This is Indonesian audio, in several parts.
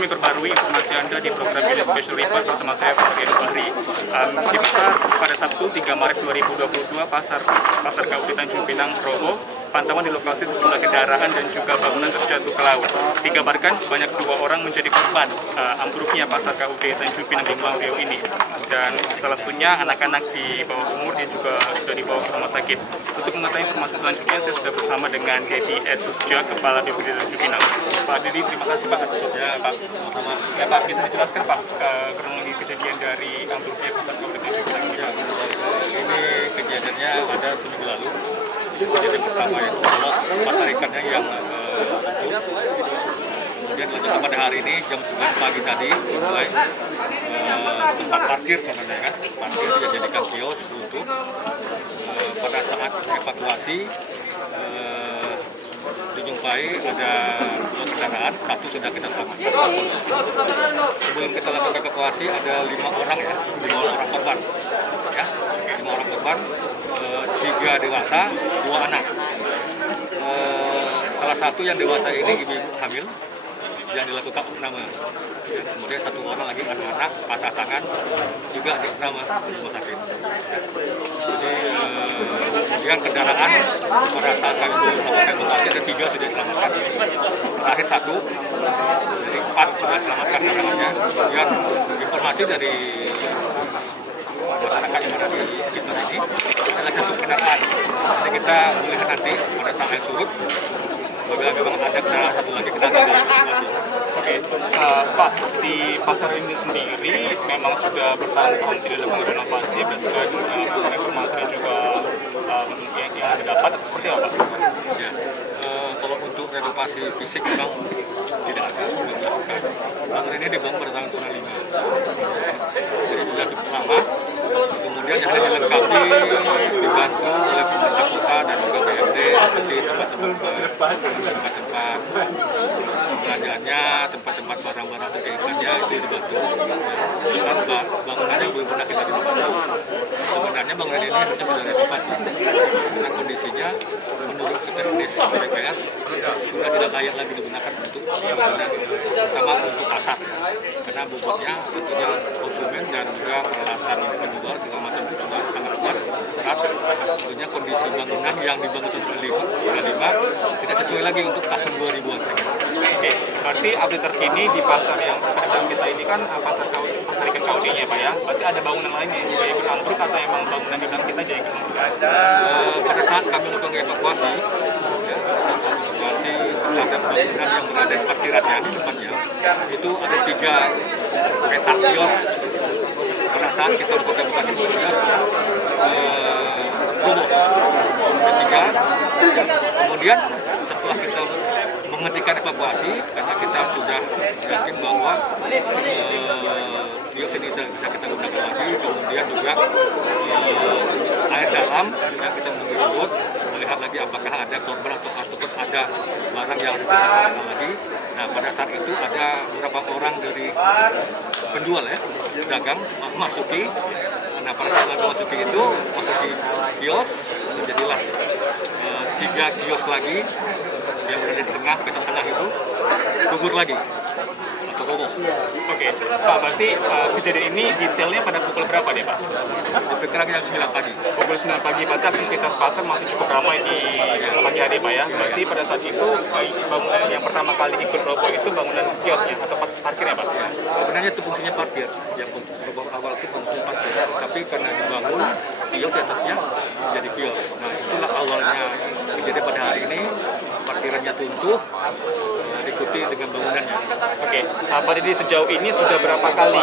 kami perbarui informasi Anda di program Ini Special Report bersama saya, Fahri Bahri. Di pasar pada Sabtu 3 Maret 2022, pasar KUD Tanjung Pinang, Robo, pantauan di lokasi sejumlah kendaraan dan juga bangunan terjatuh ke laut. Digambarkan sebanyak 2 orang menjadi korban ambruknya pasar KUD Tanjung Pinang di Pulau Riau ini. Dan salah satunya anak-anak di bawah umur yang juga sudah dibawa ke rumah sakit. Untuk mengetahui informasi selanjutnya, saya sudah bersama dengan Dedi Esusja, Kepala BPBD Tanjung Pinang. Pak Dedi, terima kasih Pak atas waktunya Pak. Ya Pak, bisa dijelaskan Pak kronologi kejadian dari ambruknya pasar KUD Tanjung Pinang ini? Ini kejadiannya ada seminggu lalu. Kejadian pertama itu adalah pasar ikannya yang kemudian lanjut pada hari ini jam 9 pagi tadi mulai tempat parkir sebenarnya kan, parkir dijadikan kios untuk pada saat evakuasi dijumpai ada 2 kendaraan, 1 sudah kita selamatkan. Sebelum kita lakukan evakuasi ada 5 orang ya, 5 orang korban. Ya, 5 orang korban, 3 dewasa, 2 anak. Salah satu yang dewasa ini ibu-ibu hamil yang dilakukan opname. Ya, kemudian 1 orang lagi anak-anak patah tangan juga diopname rumah sakit. Ya. Jadi kemudian kendaraan pada saat kami melakukan evakuasi ada 3 sudah diselamatkan. Terakhir 1, jadi 4 sudah diselamatkan kendaraannya. Kemudian informasi dari masyarakat yang ada di sekitar ini adalah 1 kendaraan. Jadi kita melihat nanti pada saat air surut, apabila memang ada kendaraan 1 lagi kita akan evakuasi. Oke, Pak, di pasar ini sendiri memang sudah bertahun-tahun tidak dilakukan renovasi berdasarkan informasi dan juga yang didapat, seperti apa Pak? Ya, kalau untuk renovasi fisik memang tidak ada, belum dilakukan. Bangunan ini dibangun pada tahun 95. Jadi sudah cukup lama. Kemudian yang dilengkapi dibantu oleh pemerintah kota dan juga BMD seperti tempat-tempat belanjanya, tempat-tempat barang-barang keikannya itu dibantu. Dan bangunannya belum pernah kita renovasi. Sebenarnya bangunan ini harusnya sudah renovasi karena kondisinya menurut teknis DPR sudah tidak layak lagi digunakan untuk bangunan, terutama untuk pasar karena bobotnya tentunya konsumen dan juga peralatan penjual segala macam itu sudah sangat berat. Tentunya kondisi bangunan yang dibangun tahun 1995 tidak sesuai lagi untuk tahun 2000-an. Oke, berarti update terkini di pasar yang terdekat kita ini kan pasar ikan KUD-nya Pak ya. Berarti ada bangunan lain yang juga ikut ambruk atau emang bangunan di belakang kita jadi ikut ambruk? Pada saat kami melakukan evakuasi, terhadap bangunan yang berada di parkirannya di depannya, itu ada 3 petak kios. Pada saat kita melakukan evakuasi kios roboh. Ketiga, kemudian setelah kita menghentikan evakuasi karena kita sudah yakin bahwa kios ini bisa kita gunakan lagi, kemudian juga air dalam yang kita menunggu melihat lagi apakah ada korban ataupun ada barang yang harus kita gunakan lagi. Nah pada saat itu ada beberapa orang dari penjual ya, dagang memasuki. Nah pada saat memasuki itu, masuki kios, menjadilah 3 kios lagi yang berada di tengah, petak tengah itu gugur lagi atau roboh. Oke, Pak, berarti kejadian ini detailnya pada pukul berapa deh Pak? Diperkirakan jam 9 pagi. Pukul 9 pagi, berarti aktivitas pasar masih cukup ramai di pagi hari Pak ya. Berarti pada saat itu bangunan yang pertama kali ikut roboh itu bangunan kiosnya atau parkirnya Pak? Sebenarnya itu fungsinya parkir, yang roboh awal itu fungsinya parkir, tapi karena dibangun kios di atasnya jadi kios. Nah itulah awalnya kejadian pada hari ini, parkirannya runtuh, diikuti dengan bangunannya. Oke, Pak Dedi, sejauh ini sudah berapa kali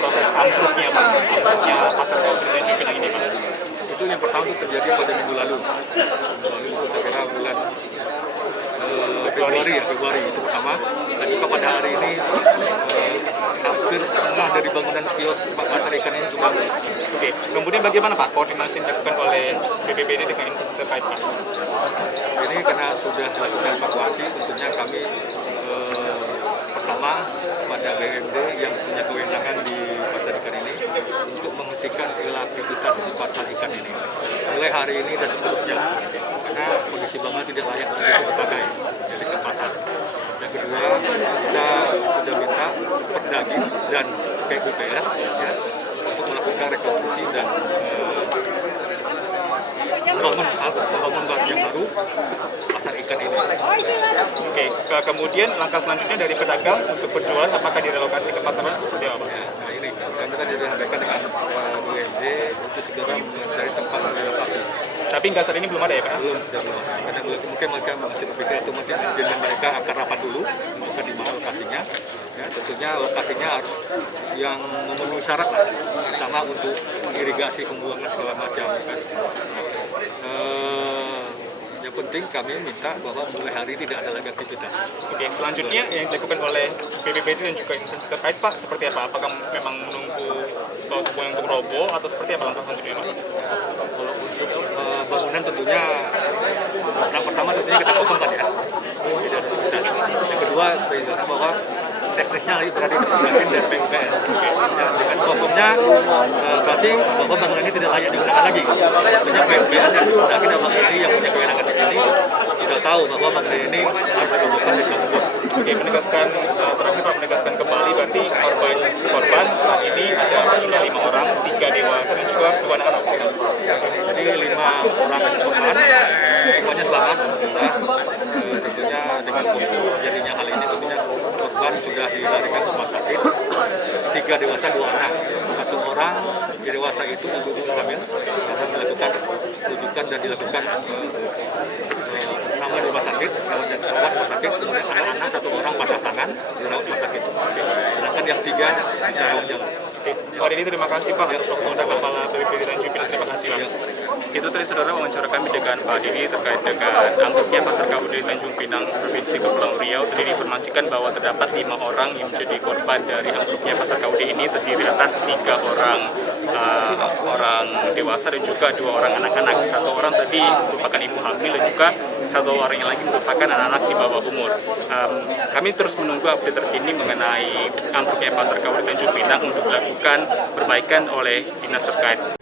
proses ambruknya Pak? Ambruknya pasar KUD Tanjung Pinang ini Pak? Itu yang pertama itu terjadi pada minggu lalu. Itu saya kira bulan Februari itu pertama. Dan juga pada hari ini hampir setengah dari bangunan kios pasar ikan ini juga. Oke, kemudian bagaimana Pak koordinasi yang dilakukan oleh BPBD dengan instansi terkait Pak? Ini karena sudah melakukan evakuasi, tentunya kami pertama pada BMD yang punya kewenangan di pasar ikan ini untuk menghentikan segala aktivitas di pasar ikan ini mulai hari ini dan seterusnya karena kondisi bangunan tidak layak untuk dipakai jadi ke pasar. Yang kedua, kita sudah minta PUPR ya, untuk melakukan rekonstruksi dan membangun batu yang baru pasar ikan ini. Oke, kemudian langkah selanjutnya dari pedagang untuk berjualan apakah direlokasi ke pasar lain seperti apa, Pak? Ya, nah ini saya minta disampaikan dengan BUMD untuk segera mencari tempat relokasi. Tapi hingga saat ini belum ada ya, Pak? Belum. Karena mungkin mereka masih berpikir atau mungkin agennya mereka akan rapat dulu untuk di mana lokasinya. Ya, tentunya lokasinya harus yang memenuhi syarat lah, pertama untuk irigasi pembuangan segala macam. Kan. Yang penting kami minta bahwa mulai hari ini tidak ada lagi aktivitas. Oke, selanjutnya yang dilakukan oleh BPBD dan juga instansi terkait, Pak, seperti apa? Apakah memang menunggu bahwa semuanya untuk roboh atau seperti apa langkah selanjutnya, Pak? Kalau untuk bangunan tentunya, yang pertama tentunya kita kosongkan ya, tidak ada aktivitas. Yang kedua, bahwa teknisnya lagi berada di bagian dari PUPR. Ya, dengan kosongnya berarti bahwa bangunan ini tidak layak digunakan lagi. Tentunya PUPR dan mendaki dalam ini yang punya kewenangan di sini sudah tahu bahwa bangunan ini harus dirobohkan di suatu tempat. Oke, menegaskan terakhir Pak, menegaskan kembali berarti korban saat ini ada jumlah 5 orang, 3 dewasa dan juga 2 anak-anak. Jadi 5 orang korban semuanya selamat. Tentunya dengan kondisi terjadinya hal ini tentunya korban sudah dilarikan ke rumah sakit. 3 dewasa 2 anak. 1 orang dewasa itu ibu hamil karena melakukan rujukan dan dilakukan nama di rumah sakit, dirawat rumah sakit. Kemudian anak-anak 1 orang patah tangan dirawat rumah sakit. Sedangkan yang 3 bisa rawat jalan. Pak Didi, terima kasih Pak atas waktu Anda, Kepala BPBD Tanjung Pinang. Terima kasih Pak. Itu tadi saudara wawancara kami dengan Pak Didi terkait dengan ambruknya pasar KUD di Tanjung Pinang, Provinsi Kepulauan Riau. Tadi diinformasikan bahwa terdapat 5 orang yang menjadi korban dari ambruknya pasar KUD ini, terdiri atas 3 orang dewasa dan juga 2 orang anak-anak. 1 orang tadi merupakan ibu hamil dan juga 1 orang yang lagi merupakan anak-anak di bawah umur. Kami terus menunggu update terkini mengenai ambruknya pasar KUD Tanjung Pinang untuk dilakukan perbaikan oleh dinas terkait.